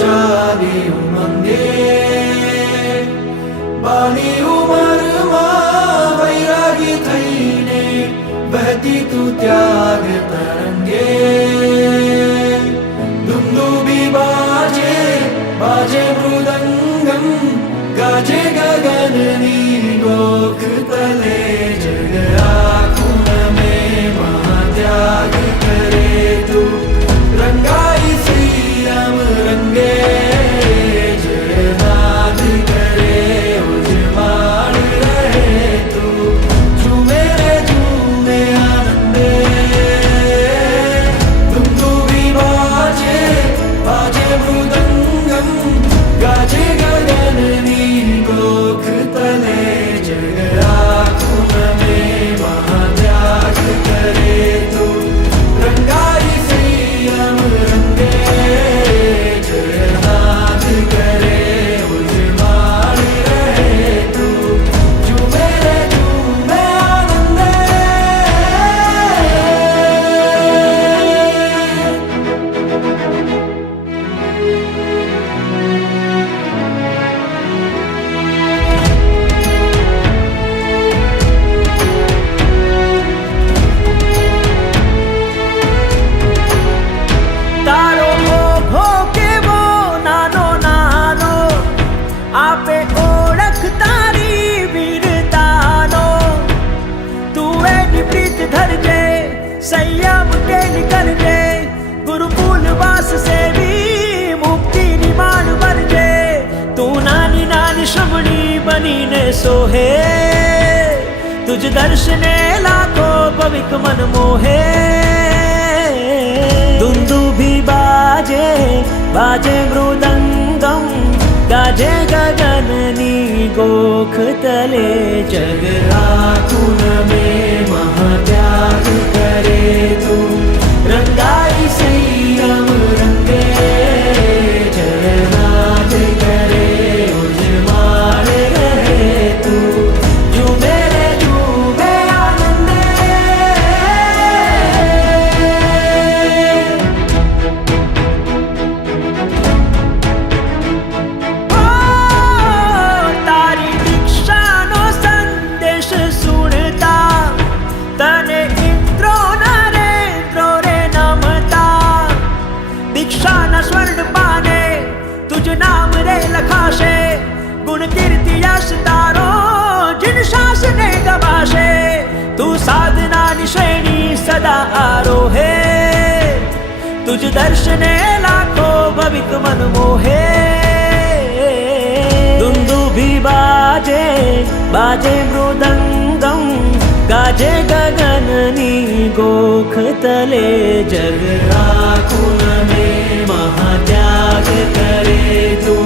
ચાલી ઉમંગે બાની ઉંમરમાં વૈરાગી થઈને બહતી તું ત્યાગ તરંગે દુંદુભી બાજે બાજે મૃદંગમ ગાજે ગગનની ગોખ તલે જગ આખું में महात्याग करे तू रंगाई श्री राम रंगे जयनाद करे उजवाड़ रहे तू झूमे रे झूमे आनंदे दुंदुभी बाजे बाजे मृदंगम गाजे गगननी गोख तले जग आँखों में महात्याग करे तू रंगाई श्री राम रंगे जयनाद करे उजवाड़ रहे तू झूमे रे झूमे आनंदे તારો ઓઘો કેવો નાનો નાનો આપે ઓળખ તારી વીરતાનો તું એની પ્રીત ધરજે સંયમ ટેલી કરજે ગુરુકુલ વાસ સેવી મુક્તિની માણ વરજે તું નાની નાની શ્રમણી બનીને સોહે તુજ દર્શને લાખો પવિક મન મોહે दुंदुभी बाजे बाजे मृदंगम गाजे गगननी गोख तले जग आँखों में महात्याग करे तू रंगाई श्री राम रंगे जयनाद करे उजवाड़ रहे तू झूमे रे झूमे आनंदे તારી દીક્ષાનો સંદેશ સુણતા તને ઇન્દ્રો નરેન્દ્રો રે નમતા દીક્ષાના સ્વર્ણ પાને તુજ નામ રે લખાશે ગુણ કીર્તિ યશ તારો જીન શાસને ગવાશે તું સાધનાની શ્રેણી સદા આરોહે તુજ દર્શને લાખો ભવિક મન મોહે दुंदुभी बाजे बाजे मृदंगम गाजे गगननी गोख तले जग आँखों में महात्याग करे तू